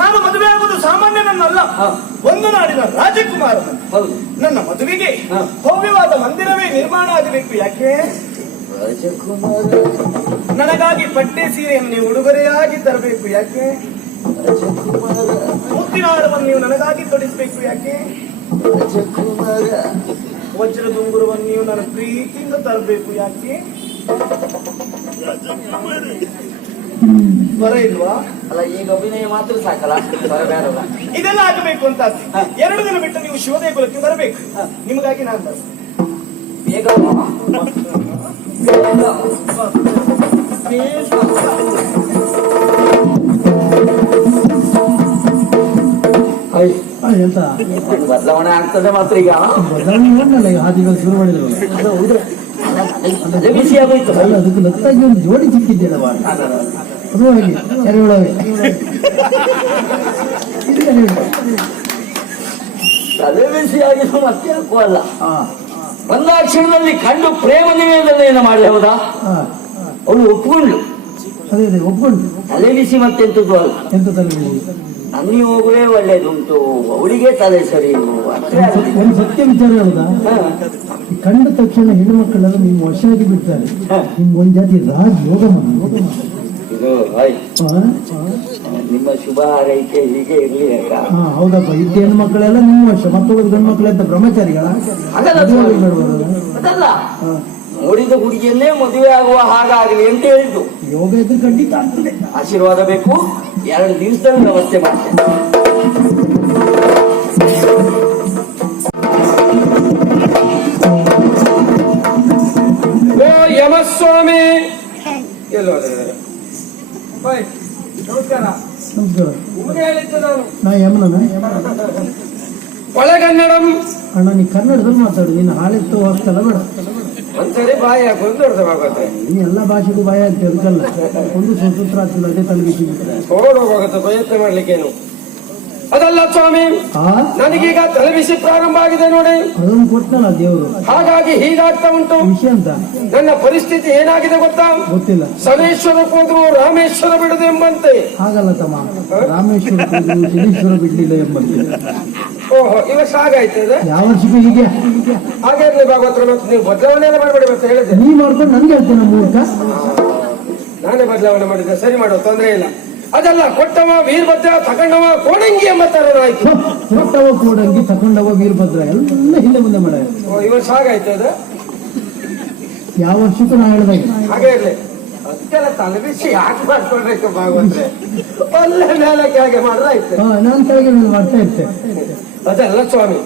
ನಾನು ಮದುವೆ ಆಗುವುದು ಸಾಮಾನ್ಯನನ್ನಲ್ಲ, ಒಂದು ನಾಡಿನ ರಾಜಕುಮಾರ. ನನ್ನ ಮದುವೆಗೆ ಭವ್ಯವಾದ ಮಂದಿರವೇ ನಿರ್ಮಾಣ ಆಗಬೇಕು. ಯಾಕೆ? ನನಗಾಗಿ ಪಟ್ಟೆ ಸೀರೆಯನ್ನು ನೀವು ಉಡುಗೊರೆಯಾಗಿ ತರಬೇಕು. ಯಾಕೆ? ಮುತ್ತಿನ ಹಾರವನ್ನು ನೀವು ನನಗಾಗಿ ತೊಡಿಸಬೇಕು. ಯಾಕೆ? ವಜ್ರ ದುಂಗುರವನ್ನು ನೀವು ನನ್ನ ಪ್ರೀತಿಯಿಂದ ತರಬೇಕು. ಯಾಕೆ? ಸ್ವರ ಇಲ್ವಾ? ಅಲ್ಲ, ಈಗ ಅಭಿನಯ ಮಾತ್ರ ಸಾಕಲ್ಲ, ಸ್ವರ ಬೇಡಲ್ಲ. ಇದೆಲ್ಲ ಆಗಬೇಕು ಅಂತ 2 ದಿನ ಬಿಟ್ಟು ನೀವು ಶಿವದೇಗುಲಕ್ಕೆ ಬರಬೇಕು. ನಿಮಗಾಗಿ ನಾನು ಬರ್ತೇನೆ. ಬೇಗ ಎಂತ ಬದಲಾವಣೆ ಆಗ್ತದೆ ಮಾತ್ರ. ಈಗ ಬದಲಾವಣೆ ಹಾದಿಗಳು ಶುರು ಮಾಡಿದ್ರು. ಬಿಸಿ ಆಗೋಯ್ತು. ಅಲ್ಲ, ಅದಕ್ಕೆ ಲತ್ತಾಗಿ ಒಂದು ಜೋಡಿ ಸಿಕ್ಕಿದ್ದೇನೆ. ಅದು ಹಾಗೆ ಎರೆಹುಳವೇ ತಲೆ ಬಿಸಿಯಾಗಿದ್ದು ಮತ್ತೆ ಹಾಕುವಲ್ಲ. ಒಂದಾಕ್ಷಣದಲ್ಲಿ ಕಂಡು ಪ್ರೇಮ ನಿವೇದನೆಯನ್ನು ಮಾಡಿ, ಹೌದಾ? ಅವಳು ಒಪ್ಕೊಂಡು ಅದೇ ಅದೇ ಒಪ್ಕೊಂಡು ತಲೆ ಬಿಸಿ ಮತ್ತೆಂತದ್ದು ಅಲ್ಲ. ಎಂತ ತಲೆ ನನ್ನಿ ಹೋಗುವೇ ಒಳ್ಳೇದುಂಟು, ಅವಳಿಗೆ ತಲೆ ಸರಿ. ಒಂದು ಸತ್ಯ ವಿಚಾರ ಹೇಳುದಾ? ಕಂಡ ತಕ್ಷಣ ಹೆಣ್ಣು ಮಕ್ಕಳೆಲ್ಲ ನಿಮ್ಮ ವಶವಾಗಿ ಬಿಡ್ತಾರೆ. ನಿಮ್ಗೆ ಒಂದ್ ಜಾತಿ ರಾಜ್ ಯೋಗ ಇದು ನಿಮ್ಮ ಶುಭ ಹಾರೈಕೆ ಹೀಗೆ ಇರ್ಲಿ ಅಕ್ಕ. ಹೌದಪ್ಪ, ಇದ್ದ ಹೆಣ್ಣು ಮಕ್ಕಳೆಲ್ಲ ನಿಮ್ಮ ವಶ, ಮತ್ತೊಬ್ಬರು ಗಂಡು ಮಕ್ಕಳೆಂತ ಬ್ರಹ್ಮಚಾರಿಗಳ ಅದಲ್ಲ. ನೋಡಿದ ಹುಡುಗಿಯನ್ನೇ ಮದುವೆ ಆಗುವ ಹಾಗಾಗಲಿ ಅಂತ ಹೇಳಿದ್ದು. ಯೋಗ ಇದ್ದು ಖಂಡಿತ ಆಗ್ತದೆ. ಆಶೀರ್ವಾದ ಬೇಕು. 2 ದಿವಸದಲ್ಲಿ ವ್ಯವಸ್ಥೆ ಮಾಡ್ತೇನೆ. ಯಮಸ್ವಾಮಿ ಎಲ್ಲೋ ನಮಸ್ಕಾರ. ನಮಸ್ಕಾರ. ನಿಮಗೆ ಹೇಳಿದ್ದು ನಾನು. ನಾ ಯಮನ ಒಳಗನ್ನಡಂ. ಅಣ್ಣ, ನೀ ಕನ್ನಡದಲ್ಲಿ ಮಾತಾಡು. ನೀನು ಹಾಳೆತ್ತು ಹೋಗ್ತಲ್ಲ ಬೇಡ. ಒಂದ್ಸರಿ ಬಾಯಿ ಹಾಕೋದು ನೀ ಎಲ್ಲ ಭಾಷೆಗೂ ಭಯ ಆಗ್ತದೆ. ಅದಕ್ಕಲ್ಲ, ಒಂದು ಸ್ವತಂತ್ರ ಆಗ್ತಿಲ್ಲ, ಅದೇ ತಲೆಬಿಸಿ ಓಡೋಗುತ್ತೆ. ಪ್ರಯತ್ನ ಮಾಡ್ಲಿಕ್ಕೇನು ಅದಲ್ಲ ಸ್ವಾಮಿ. ನನಗೀಗ ತಲೆಬಿಸಿ ಪ್ರಾರಂಭ ಆಗಿದೆ ನೋಡಿ. ಅದೊಂದು ಕೊಟ್ಟನಲ್ಲ ದೇವರು, ಹಾಗಾಗಿ ಹೀಗಾಗ್ತಾ ಉಂಟು. ವಿಷಯ ಅಂತ ನನ್ನ ಪರಿಸ್ಥಿತಿ ಏನಾಗಿದೆ ಗೊತ್ತಾ? ಗೊತ್ತಿಲ್ಲ. ಶನೇಶ್ವರಕ್ಕೆ ಹೋದ್ರು ರಾಮೇಶ್ವರ ಬಿಡದು ಎಂಬಂತೆ. ಹಾಗಲ್ಲ ತಮ್ಮ, ರಾಮೇಶ್ವರ ಶನೇಶ್ವರ ಬಿಡ್ಲಿಲ್ಲ ಎಂಬಂತೆ. ಓಹೋ, ಇವತ್ತು ಹಾಗಾಯ್ತದೆ. ಯಾವ ವರ್ಷಕ್ಕೂ ಹೀಗೆ ಹಾಗೆ ಭಾಗವತ್ರ. ಮತ್ತೆ ನೀವು ಬದಲಾವಣೆ ಎಲ್ಲ ಮಾಡಬೇಡಿ ಅಂತ ಹೇಳಿದೆ. ನೀ ಮಾಡ್ಕೊಂಡು ನನ್ಗೆ ಹೇಳ್ತೇನೆ ಮೂರ್ಖ. ನಾನೇ ಬದಲಾವಣೆ ಮಾಡಿದ್ದೆ, ಸರಿ ಮಾಡುವ, ತೊಂದರೆ ಇಲ್ಲ. ಅದಲ್ಲ, ಕೊಟ್ಟವ ವೀರಭದ್ರ, ತಗೊಂಡವ ಕೋಡಂಗಿ ಎಂಬ ತರನಾಯ್ತು. ಕೊಟ್ಟವ ಕೋಡಂಗಿ, ತಗೊಂಡವ ವೀರಭದ್ರ ಎಲ್ಲ ಹಿಂದೆ ಮುಂದೆ ಮಾಡ. ಇವತ್ತು ಹಾಗಾಯ್ತದ. ಯಾವ ವರ್ಷಕ್ಕೂ ನಾ ಹೇಳ್ದಾಗ ಹಾಗೆ ಇರ್ಲಿ. ಅದಕ್ಕೆಲ್ಲ ತಲೆಬಿಸಿ ಯಾಕೆ ಮಾಡ್ಕೊಳ್ಬೇಕು ಭಾಗವತ್ರೆ? ಒಳ್ಳೆ ಮೇಲಕ್ಕೆ ಹಾಗೆ ಮಾಡಿದ್ರಾಯ್ತು. ನಾನು ಕೆಳಗೆ ಮಾಡ್ತಾ ಇರ್ತೇನೆ. ಅದಲ್ಲ ಸ್ವಾಮಿ,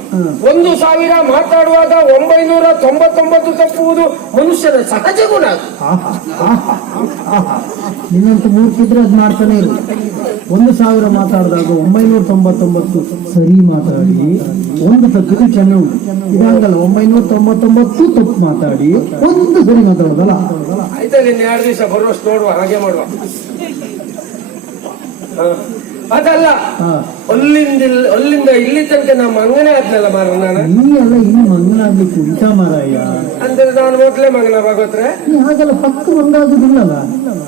1000 ಮಾತಾಡುವಾಗ 999 ತಪ್ಪುವುದು ಮನುಷ್ಯನ ಸಹಜ ಗುಣ. ನಿನ್ನಂತ ಮೂರ್ತಿದ್ರೆ ಅದ್ ಮಾಡ್ತಾನೆ ಇರು. 1000 ಮಾತಾಡಿದಾಗ 999 ಸರಿ ಮಾತಾಡಿ ಒಂದು ತಪ್ಪಿಗೆ ಚೆನ್ನ ಉಂಟು. ಇದಾಗಲ್ಲ, 999 ತಪ್ಪು ಮಾತಾಡಿ ಒಂದು ಸರಿ ಮಾತಾಡೋದಲ್ಲ. ಆಯ್ತಾ, ನಿನ್ನ 2 ದಿವಸ ಬರುವಷ್ಟು ನೋಡುವ, ಹಾಗೆ ಮಾಡುವ. ಅದಲ್ಲ, ಅಲ್ಲಿಂದ ಇಲ್ಲಿ ತನಕ ನಮ್ಮ ಮಂಗನೇ ಆದ್ನಲ್ಲ ಮಾರ. ನಾನು ನೀ ಎಲ್ಲ ಇನ್ನು ಮಂಗನಾಗ್ಲಿಕ್ಕೆ ಉಂಟ ಮಾರಾಯ. ಅಂದ್ರೆ ನಾನು ಮೊದ್ಲೇ ಮಂಗನ ಭಾಗವತ್ರೆ. ನೀ ಹಾಗಲ್ಲ, ಪಕ್ಕ ಒಂದಾಗುದಿಲ್ಲಲ್ಲ.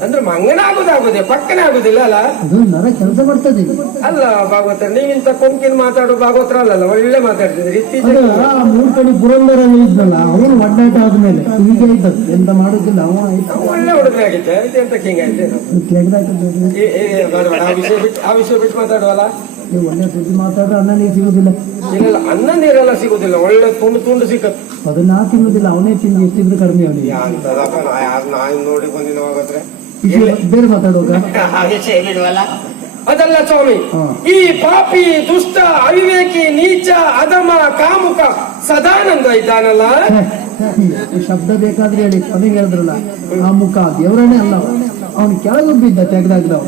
ಅಂದ್ರೆ ಮಂಗನ ಆಗುದೇ, ಪಕ್ಕನೇ ಆಗುದಿಲ್ಲ ಅಲ್ಲ. ಅದು ನರ ಕೆಲಸ ಮಾಡ್ತದೆ ಅಲ್ಲ ಭಾಗವತ್ರ. ನೀವಿಂತ ಕೊಂಕಿನ ಮಾತಾಡೋ ಭಾಗವತ್ರ ಅಲ್ಲಲ್ಲ, ಒಳ್ಳೆ ಮಾತಾಡ್ತಿದ್ರಿ. ಇತ್ತೀಚೆಗೆ 3 ಕಡೆ ಪುರಂದರ ಇದ್ನಲ್ಲ, ಅವನು ಒಡ್ಡಾಟ ಆದ್ಮೇಲೆ ಹೀಗೆ ಆಯ್ತದ. ಎಂತ ಮಾಡುದಿಲ್ಲ, ಅವ ಒಳ್ಳೆ ಹುಡುಗನೇ ಆಗಿದ್ದೆ. ಇದೆಂತ ಹಿಂಗ ಆಯ್ತು. ಆ ವಿಷಯ ಬಿಟ್ಟು ಮಾತಾಡುವಲ್ಲ. ನೀವು ಒಳ್ಳೆ ಸುದ್ದಿ ಮಾತಾಡ್ರೆ ಅನ್ನ ನೀರು ಸಿಗುದಿಲ್ಲ. ಇಲ್ಲ, ಅನ್ನ ನೀರೆಲ್ಲ ಸಿಗುದಿಲ್ಲ. ಒಳ್ಳೆ ತುಂಡು ಸಿಕ್ಕತ್ತು. ಅದನ್ನ ತಿನ್ನುದಿಲ್ಲ, ಅವನೇ ತಿಂದು ಎಷ್ಟಿದ್ರು ಕಡಿಮೆ ಅವನಿಗೆ. ನಾನು ನೋಡಿ ಬಂದಿನ ಹೋಗತ್ರೆ ಬೇರೆ ಮಾತಾಡುವಾಗ ಅದಲ್ಲ ಸ್ವಾಮಿ. ಈ ಪಾಪಿ, ದುಷ್ಟ, ಅವಿವೇಕಿ, ನೀಚ, ಅಧಮ, ಕಾಮುಕ ಸದಾನಂದ ಇದ್ದಾನಲ್ಲ. ಶಬ್ದ ಬೇಕಾದ್ರೆ ಹೇಳಿ, ಕೊನೆಗೆ ಹೇಳಿದ್ರಲ್ಲ, ಆ ಮುಖ ದೇವರನ್ನೇ ಅಲ್ಲ. ಅವನು ಕೆಳಗೆ ಬಿದ್ದ ತೆಗ್ದಾಗ್ದವ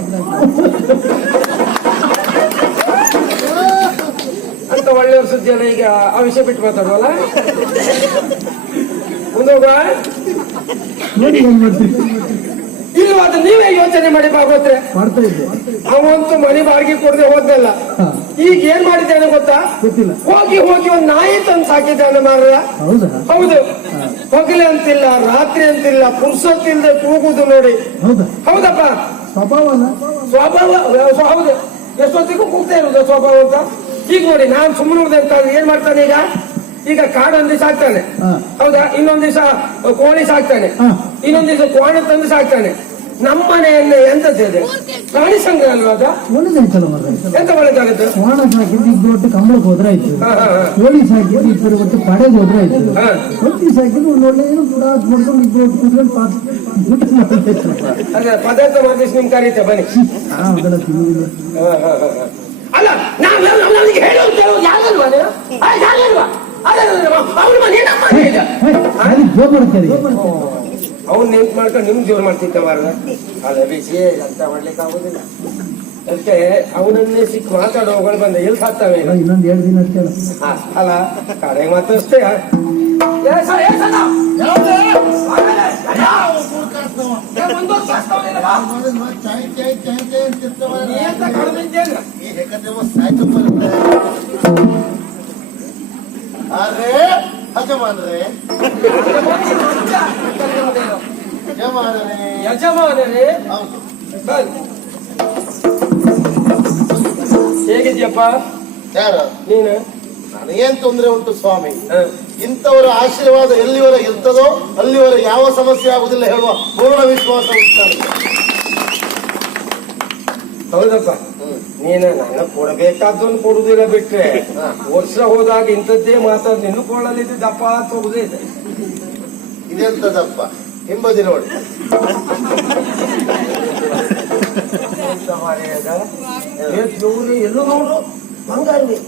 ಅಂತ ಒಳ್ಳೆಯವ್ರ ಸುದ್ದಿ ಅಲ್ಲ. ಈಗ ಆ ವಿಷಯ ಬಿಟ್ಟು ಮಾತಾಡುವಲ್ಲ. ಮುಂದೋಗ ನೋಡಿ ಏನ್ ಮಾಡ್ತೀವಿ. ಇಲ್ವ, ಅದು ನೀವೇ ಯೋಚನೆ ಮಾಡಿ ಭಾಗವತ್ರೆ. ಮಾಡ್ತಾ ಇದ್ದೆ. ಅವಂತೂ ಮನೆ ಬಾಡಿಗೆ ಕೊಡದೆ ಹೋದ್ನಲ್ಲ. ಈಗ ಏನ್ ಮಾಡಿದ್ದೇನೆ ಗೊತ್ತಾ? ಗೊತ್ತಿಲ್ಲ. ಹೋಗಿ ಒಂದು ನಾಯಿ ತಂದು ಸಾಕಿದ್ದಾನೆ ಮಾರ. ಹೌದಾ? ಹೌದು. ಹೊಗಲೆ ಅಂತಿಲ್ಲ, ರಾತ್ರಿ ಅಂತಿಲ್ಲ, ಪುರ್ಸೊತ್ತಿಲ್ಲದೆ ಕೂಗುದು ನೋಡಿ. ಹೌದಾ? ಹೌದಪ್ಪ. ಸ್ವಭಾವ ಸ್ವಭಾವ ಹೌದು. ಎಷ್ಟೊತ್ತಿಗೂ ಕೂಗ್ತಾ ಇರುವುದು ಸ್ವಭಾವ ಅಂತ. ಈಗ ನೋಡಿ ನಾನು ಸುಮ್ಮನೆ ನೋಡಿದೆ ಏನ್ ಮಾಡ್ತಾನೆ ಈಗ ಕಾಡು ಒಂದ್ ದಿವಸ ಹಾಕ್ತಾನೆ, ಹೌದಾ, ಇನ್ನೊಂದ್ ದಿವಸ ಕೋಳಿ ಸಾಕ್ತಾನೆ, ಇನ್ನೊಂದ್ ದಿವಸ ಕೋಣ ತಂದು ಸಾಕ್ತಾನೆ. ನಮ್ಮ ಮನೆಯನ್ನ ಎಂತದ್ದು ಪ್ರಾಣಿ ಸಂಗ್ರಹ ಅಲ್ವಾ ಅದು? ಒಳ್ಳೇದಾಯ್ತಲ್ಲ ಮರ, ಎಂತ ಒಳ್ಳೇದಾಗುತ್ತೆ? ಕೋಣ ಸಾಕಿದ್ದು ಇಬ್ಬರು ಒಟ್ಟು ಕಂಬಳಕ್ಕೆ ಹೋದ್ರೆ ಆಯ್ತು, ಕೋಳಿ ಸಾಕಿದ್ದು ಇಬ್ಬರು ಒಟ್ಟು ಪಡೆಗೆ ಹೋದ್ರೆ ಆಯ್ತು, ಹೊತ್ತಿ ಸಾಕಿದ್ದು ಒಂದು ಒಳ್ಳೆ ಏನು ಕೂಡ ಮಾಡ್ಕೊಂಡು ಇಬ್ಬರು ಒಟ್ಟು ಕೂತ್ಕೊಂಡು ಅದೇ ಪದಾರ್ಥ ಮಾಡಿ ನಿಮ್ ಕರೀತೆ ಬನ್ನಿ. ಅದೆಲ್ಲ ತಿನ್ನುವುದಿಲ್ಲ. ಅಲ್ಲ ನನಗೆ ಹೇಳೋದು ಯಾರಲ್ವಾ ಯಾರಲ್ವಾ ಅವ್ರ ಮನೆ ನಮ್ಮ ಮನೆ ಇಲ್ಲ. ಜೋರ್ ಮಾಡ್ತಾರೆ. ಅವ್ನು ನೆನ್ಪು ಮಾಡ್ಕೊಂಡು ನಿಮ್ಗೆ ಜೋರು ಮಾಡ್ತಿದ್ದ ಮಾರ್ಗ. ಅಲ್ಲ ಬಿಸಿ ಅಂತ ಮಾಡ್ಲಿಕ್ಕೆ ಆಗುದಿಲ್ಲ. ಅದಕ್ಕೆ ಅವನನ್ನೇ ಸಿಕ್ಕ ಮಾತಾಡೋಗಳು ಬಂದ ಎಲ್ಲಿ ಸಾಕ್ತವೆ ಇನ್ನೊಂದು 2 ದಿನ ಅಷ್ಟೇ ಅಲ್ಲ ಕಡೆ ಮಾತು ಅಷ್ಟೇ. ಯಜಮಾನರೇ ಹೇಗಿದ್ಯಪ್ಪ? ಯಾರು ನೀನು? ನನಗೇನ್ ತೊಂದ್ರೆ ಉಂಟು ಸ್ವಾಮಿ. ಇಂಥವರ ಆಶೀರ್ವಾದ ಎಲ್ಲಿವರೆಗೆ ಇರ್ತದೋ ಅಲ್ಲಿವರೆಗೆ ಯಾವ ಸಮಸ್ಯೆ ಆಗುದಿಲ್ಲ ಹೇಳುವ ಪೂರ್ಣ ವಿಶ್ವಾಸ ಉಂಟು ನನಗೆ. ಹೌದಪ್ಪ, ನೀನು ನನ್ನ ಕೊಡಬೇಕಾದ್ದನ್ನು ಕೊಡುದಿಲ್ಲ ಬಿಟ್ರೆ ವರ್ಷ ಹೋದಾಗ ಇಂಥದ್ದೇ ಮಾತಾಡ್ ನಿನ್ನ ಕೊಳ್ಳಲಿದ್ದು ದಪ್ಪ ಅಂತ ಹೋಗುದೇ ಇದೆ. ಇದೆಂತದಪ್ಪ ಹಿಂಬದಿ ನೋಡಿ. ಎಲ್ಲೂ ನೋಡು ಬಂಗಾರವೇ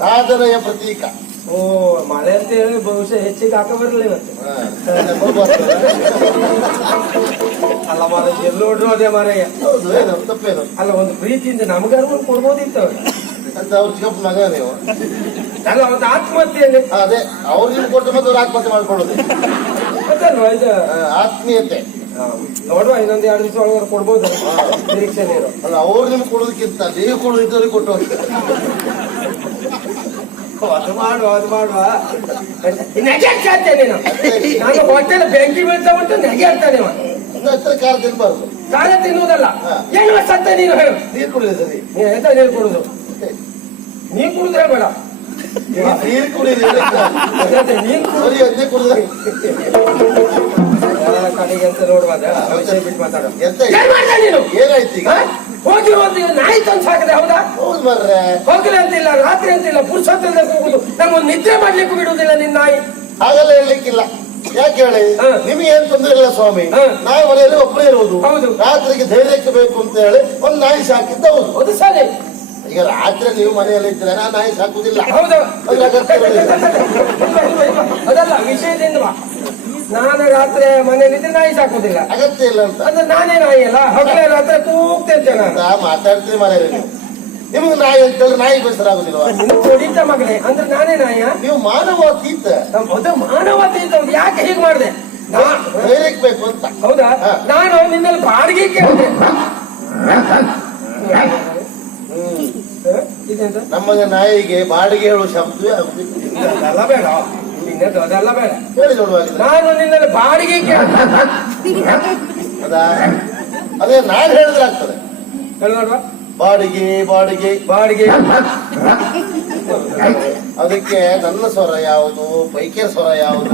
ಸಾಧನೆಯ ಪ್ರತೀಕ. ಓ ಮಳೆ ಅಂತ ಹೇಳಿ ಬಹುಶಃ ಹೆಚ್ಚಿಗೆ ಹಾಕ ಬರಲಿಲ್ಲ ಇವತ್ತು. ಅಲ್ಲ ಮಾರ ಎಲ್ಲೋಡ್ರು ಅದೇ ಮಾರಯ್ಯ. ಹೌದು, ಏನು ತಪ್ಪೇನು ಅಲ್ಲ, ಒಂದು ಪ್ರೀತಿಯಿಂದ ನಮಗಾರು ಕೊಡ್ಬೋದಿತ್ತು ಅಂತ ಅವ್ರ ಚಿಕ್ಕಪ್ಪ ಮಗ ನೀವು. ಅಲ್ಲ ಒಂದು ಆತ್ಮಹತ್ಯೆಯಲ್ಲಿ ಅದೇ ಅವ್ರು ನಿಮ್ಗೆ ಕೊಟ್ಟು ಮತ್ತೆ ಅವ್ರು ಆತ್ಮಹತ್ಯೆ ಮಾಡ್ಕೊಳ್ಳೋದು ಅದಲ್ವಾ ಇದು ಆತ್ಮೀಯತೆ. ನೋಡುವ ಇನ್ನೊಂದು 2 ದಿವಸ ಒಳಗಡೆ ಕೊಡ್ಬೋದು, ನಿರೀಕ್ಷೆ ನೀರು. ಅಲ್ಲ ಅವ್ರು ನಿಮ್ಗೆ ಕೊಡೋದಕ್ಕಿಂತ ನೀವು ಕೊಡೋದಿದ್ದವ್ರಿಗೆ ಕೊಟ್ಟು ಹೋಗ್ತಾರೆ. ಅದು ಮಾಡುವ ನೆಗೆ ಹಾಕ್ತಾನೆ ನೀನು. ನಾನು ಹೊಟ್ಟೆಲ್ಲ ಬೆಂಕಿ ಬೀಳ್ತಾ ಉಂಟು ನೆಗೆ ಹಾಕ್ತಾನೆ ಹತ್ರ ಕಾಲ ತಿನ್ಬಾರ್ದು. ಕಾಲ ತಿನ್ನುವುದಲ್ಲ ಏನು ಸತ್ತ ನೀನು ಹೇಳು. ನೀರು ಕುಡಿದ್ರೆ ಸರಿ. ನೀನು ಎಂತ ನೀರು ಕುಡುದು? ನೀರು ಕುಡಿದ್ರೆ ಬೇಡ, ನೀರು ಕುಡಿದ್ರೆ ನೀರು ಸರಿ ಅದೇ ಕುಡಿದ್ರೆ ಕಡೆಗೆ ಅಂತ ನೋಡುವಾಗ ಬಿಟ್ಟು ಮಾತಾಡೋ. ಎಂತ ಏನ್ ಮಾಡ್ದೆ ನೀನು? ಏನಾಯ್ತು ಈಗ? ಹೋಗಿ ಒಂದು ನಾಯಿ ತಂದು ಸಾಕದೆ, ಹೌದಾ? ಹೌದು ಮಾರ್ರೆ, ಹೋಗಲಿ ಅಂತಿಲ್ಲ, ರಾತ್ರಿ ಅಂತಿಲ್ಲ, ಪುರುಷೋತ್ತರದಲ್ಲಿ ಹೋಗುದು, ನಮ್ಗೊಂದು ನಿದ್ರೆ ಮಾಡ್ಲಿಕ್ಕೂ ಬಿಡುವುದಿಲ್ಲ ನಿನ್ನ ನಾಯಿ. ಹಾಗೆಲ್ಲ ಹೇಳಲಿಕ್ಕಿಲ್ಲ. ಯಾಕೆ ಹೇಳಿ, ನಿಮಗೆ ಏನ್ ತೊಂದರೆ ಇಲ್ಲ ಸ್ವಾಮಿ. ನಾವು ಮನೆಯಲ್ಲಿ ಒಬ್ಬರೇ ಇರುವುದು. ಹೌದು. ರಾತ್ರಿಗೆ ಧೈರ್ಯಕ್ಕೆ ಬೇಕು ಅಂತ ಹೇಳಿ ಒಂದು ನಾಯಿ ಸಾಕಿದ್ದ. ಹೌದು, ಅದು ಸರಿ. ಈಗ ರಾತ್ರಿ ನೀವು ಮನೆಯಲ್ಲಿ ಇದ್ರೆ ನಾನು ನಾಯಿ ಸಾಕುದಿಲ್ಲ. ಹೌದು, ಅದ್ರ ಅಗತ್ಯ ಇರುವುದಿಲ್ಲ. ಅದಲ್ಲ ವಿಷಯದಿಂದ ಬಾ. ನಾನು ರಾತ್ರಿ ಮನೇಲಿದ್ರೆ ನಾಯಿ ಸಾಕೋದಿಲ್ಲ, ಅಗತ್ಯ ಇಲ್ಲ ಅಂತ ಅಂದ್ರೆ ನಾನೇ ನಾಯಿ ಅಲ್ಲ. ಹಗಲೇ ರಾತ್ರಿ ಕೂಗ್ತೇನೆ ನಾನು. ಮಾತಾಡ್ತೀವಿ ಮನೆಯಲ್ಲಿ ನೀವು. ನಿಮ್ಗೆ ನಾಯಿ ಅಂತೇಳಿ ನಾಯಿ ಬೇಸರಾಗುದಿಲ್ವಾ? ನಿನ್ನ ಕೊಡಿತ ಮಗನೇ, ಅಂದ್ರೆ ನಾನೇ ನಾಯ? ನೀವು ಮಾನವ ಅತೀತ. ಅದು ಮಾನವತೆ ಇದ್ದವ್ರು ಯಾಕೆ ಹೀಗೆ ಮಾಡಿದೆ? ಧೈರ್ಯಕ್ಕೆ ಬೇಕು ಅಂತ. ಹೌದಾ? ನಾನು ನಿನ್ನಲ್ಲಿ ಬಾಡಿಗೆ ಕೇಳಿದೆ. ಇದೆಂತ ನಮಗೆ ನಾಯಿಗೆ ಬಾಡಿಗೆ ಹೇಳುವ ಶಬ್ದವೇ ಆಗುದಿಲ್ಲ. ಅದೆಲ್ಲ ಬೇಡ, ನಿನ್ನದು ಅದೆಲ್ಲ ಬೇಡ. ಹೇಳಿ ನೋಡುವಾಗಿಲ್ಲ. ನಾನು ನಿನ್ನಲ್ಲಿ ಬಾಡಿಗೆ ಕೇಳಿದೆ. ಅದಾ ಅದೇ ನಾನು ಹೇಳಿದ್ರೆ ಆಗ್ತದೆ. ಹೇಳಿ ನೋಡುವ. ಬಾಡಿಗೆ ಬಾಡಿಗೆ ಬಾಡಿಗೆ ಅದಕ್ಕೆ ನನ್ನ ಸ್ವರ ಯಾವುದು, ಪೈಕಿಯ ಸ್ವರ ಯಾವುದು?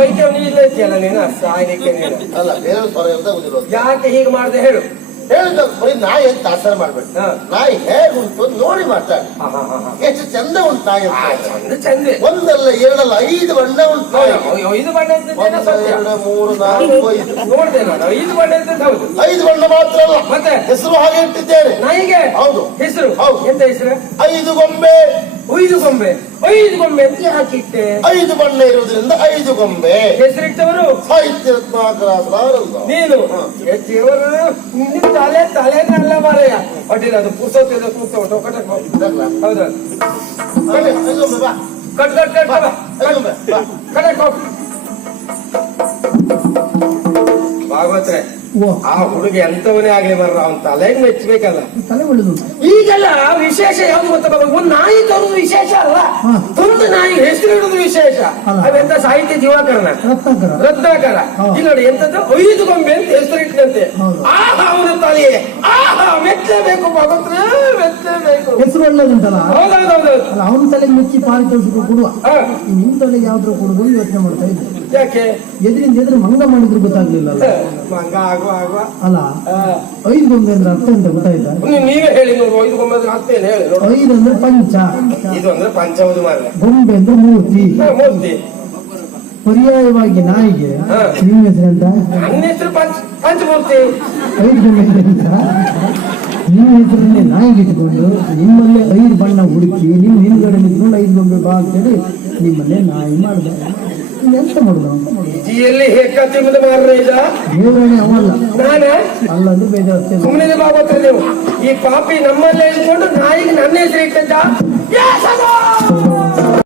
ಪೈಕಿ ನೀ ಇಲ್ಲ ಇದೆಯಲ್ಲ ನೀನು ಸಾಯಲಿಕ್ಕೆ ನೀನು. ಅಲ್ಲ, ಬೇರೆ ಸ್ವರ ಯಾವ್ದಾಗುದಿಲ್ಲ. ಯಾಕೆ ಹೀಗೆ ಮಾಡಿದೆ ಹೇಳು. ಹೇಳಿದ ಬರೀ ನಾಯಿ ಅಂತ ಆಸರ ಮಾಡ್ಬೇಡಿ. ನಾಯಿ ಹೇಗುಂಟು ನೋಡಿ ಮಾತಾಡಿ. ಎಷ್ಟು ಚಂದ ಉಂಟು ನಾಯಿ ಅಂತ. ಚಂದ ಒಂದಲ್ಲ ಎರಡಲ್ಲ 5 ಬಣ್ಣ ಉಂಟು. 5 ಬಣ್ಣ ಇರ್ತದೆ. 1 2 3 4 5 ನೋಡ್ದೆ ನಾನು 5 ಬಣ್ಣ ಇರ್ತದೆ. ಹೌದು, 5 ಬಣ್ಣ ಮಾತ್ರ ಅಲ್ಲ, ಮತ್ತೆ ಹೆಸರು ಹಾಗೆ ಇಟ್ಟಿದ್ದೇನೆ ನಾಯಿಗೆ. ಹೌದು, ಹೆಸರು ಹೌದು. ಎಂತ ಹೆಸರು? 5 ಗೊಂಬೆ. 5 ಗೊಂಬೆ. 5 ಗೊಂಬೆ ಅಂತ ಹಾಕಿಟ್ಟೆ. 5 ಬಣ್ಣ ಇರುವುದರಿಂದ 5 ಗೊಂಬೆ. ಹೆಸರಿಟ್ಟವರು ಸಾಹಿತ್ಯ ರತ್ನಾಕರಾಸರಾರಲ್ಲ ನೀನು. ದೇವರು ನಿನ್ನ ತಲೆನಲ್ಲ ಮಾರಯ್ಯ. ಅಡ್ಡಿಲ್ಲ, ಅದು ಪುಸ್ತಕ ಕೂಗ್ತಾವ ಕಟ್ಟಕ್. ಹೌದಾ? ಕಟ್ ಕಟ್ ಕಟ್ ಕಟ್ಟಕ್ ಹೋಗ್. ಭಾಗವತ್ರೆ, ಆ ಹುಡುಗಿ ಎಂತವನೇ ಆಗ್ಲಿ ಬರ್ರ, ಅವನ್ ತಲೆಗೆ ಮೆಚ್ಚಬೇಕಲ್ಲ. ತಲೆ ಒಳ್ಳೆದು. ಈಗ ಇದಕ್ಕೆಲ್ಲ ವಿಶೇಷ ಯಾವ್ದು ಗೊತ್ತಾ ಬಾಬಾ? ಒಂದು ನಾಯಿ ತರುವುದು ವಿಶೇಷ ಅಲ್ಲ, ಹಾ. ಒಂದು ನಾಯಿ ಹೆಸರು ಇಡುವುದು ವಿಶೇಷ. ಅಲ್ಲ. ಅವೆಂತ ಸಾಹಿತ್ಯ ಜೀವಾಕರಣ, ರತ್ನಾಕರ. ರತ್ನಾಕರ. ಹಾ. ಈಗ ನೋಡಿ ಎಂತದ್ದು 5 ಗೊಂಬೆ ಅಂತ ಹೆಸರಿಟ್ಟಂತೆ. ಹೌದು. ಆಹಾ ಅವನ ತಲೆಯೇ, ಆಹಾ ಮೆಚ್ಚಲೇಬೇಕು ಭಗವಂತನ, ಮೆಚ್ಚಲೇಬೇಕು. ಹೆಸರು ಒಳ್ಳೇದುಂಟಲ್ಲ, ಹೌದೌದೌದು. ಅಲ್ಲ ಅವನ ತಲೆಗೆ ಮೆಚ್ಚಿ ಪಾರಿತೋಷಿಕ ಕೊಡುವ. ಹಾ. ಈ ನಿಮ್ ತಲೆಗೆ ಯಾವ್ದ್ರ ಕೊಡುದು ಯೋಚನೆ ಮಾಡ್ತಾ ಇದ್ದೆ. ಯಾಕೆ ಎದ್ರಿಂದ ಎದುರು ಮಂಗ ಮಾಡಿದ್ರು ಗೊತ್ತಾಗ್ಲಿಲ್ಲ ಮಂಗ ಆಗುವ ಅಲ್ಲ. 5 ಗೊಂಬೆ ಅಂದ್ರೆ ಅರ್ಥ ಅಂತ ಗೊತ್ತಾಯ್ತಾ? ನೀವೇ ಹೇಳಿ ನೋಡು. 5 ಗೊಂಬೆ ಅಂದ್ರೆ ಅರ್ಥೇನು ಹೇಳಿ ನೋಡು. 5 ಅಂದ್ರೆ ಪಂಚ, ಇದು ಅಂದ್ರೆ ಪಂಚಮದು ಮಾರ್ರೆ, ಗೊಂಬೆ ಅಂದ್ರೆ ಮೂರ್ತಿ. ಮೂರ್ತಿ. ಪರ್ಯಾಯವಾಗಿ ನಾಯಿಗೆ ಹಾ. ನಿಮ್ಮ ಹೆಸರೆಂತ? ನನ್ನ ಹೆಸರು ಪಂಚಮೂರ್ತಿ. 5 ಗೊಂಬೆ ಅಂತ ನಿಮ್ಮ ಹೆಸರನ್ನೇ ನಾಯಿಗೆ ಇಟ್ಕೊಂಡು ನಿಮ್ಮಲ್ಲೇ 5 ಬಣ್ಣ ಹುಡುಕಿ ನಿಮ್ಮ ಹಿಂದ್ಗಡೆ ನಿಂತ್ಕೊಂಡು 5 ಗೊಂಬೆ ಬಾ ಅಂತೇಳಿ ನಿಮ್ಮನ್ನೇ ನಾಯಿ ಮಾಡಿದೆ. ಎಂತ ಮಾಡುದು? ಎಲ್ಲಿ ಹೆಕ್ಕತ್ತಿಮ್ಮದ ಮಾರ್ರೆ ಇದ ದೇವರೇ ಅವಲ್ಲ, ನಾನ ಅಲ್ಲದು ಬೇಜಾರು. ಸುಮ್ಮನೆ ಬಾಬತ್ರ ನೀವು. ಈ ಪಾಪಿ ನಮ್ಮಲ್ಲೇ ಇಟ್ಕೊಂಡು ನಾಯಿಗೆ ನನ್ನ ಹೆಸರು ಇಟ್ಟದ್ದ.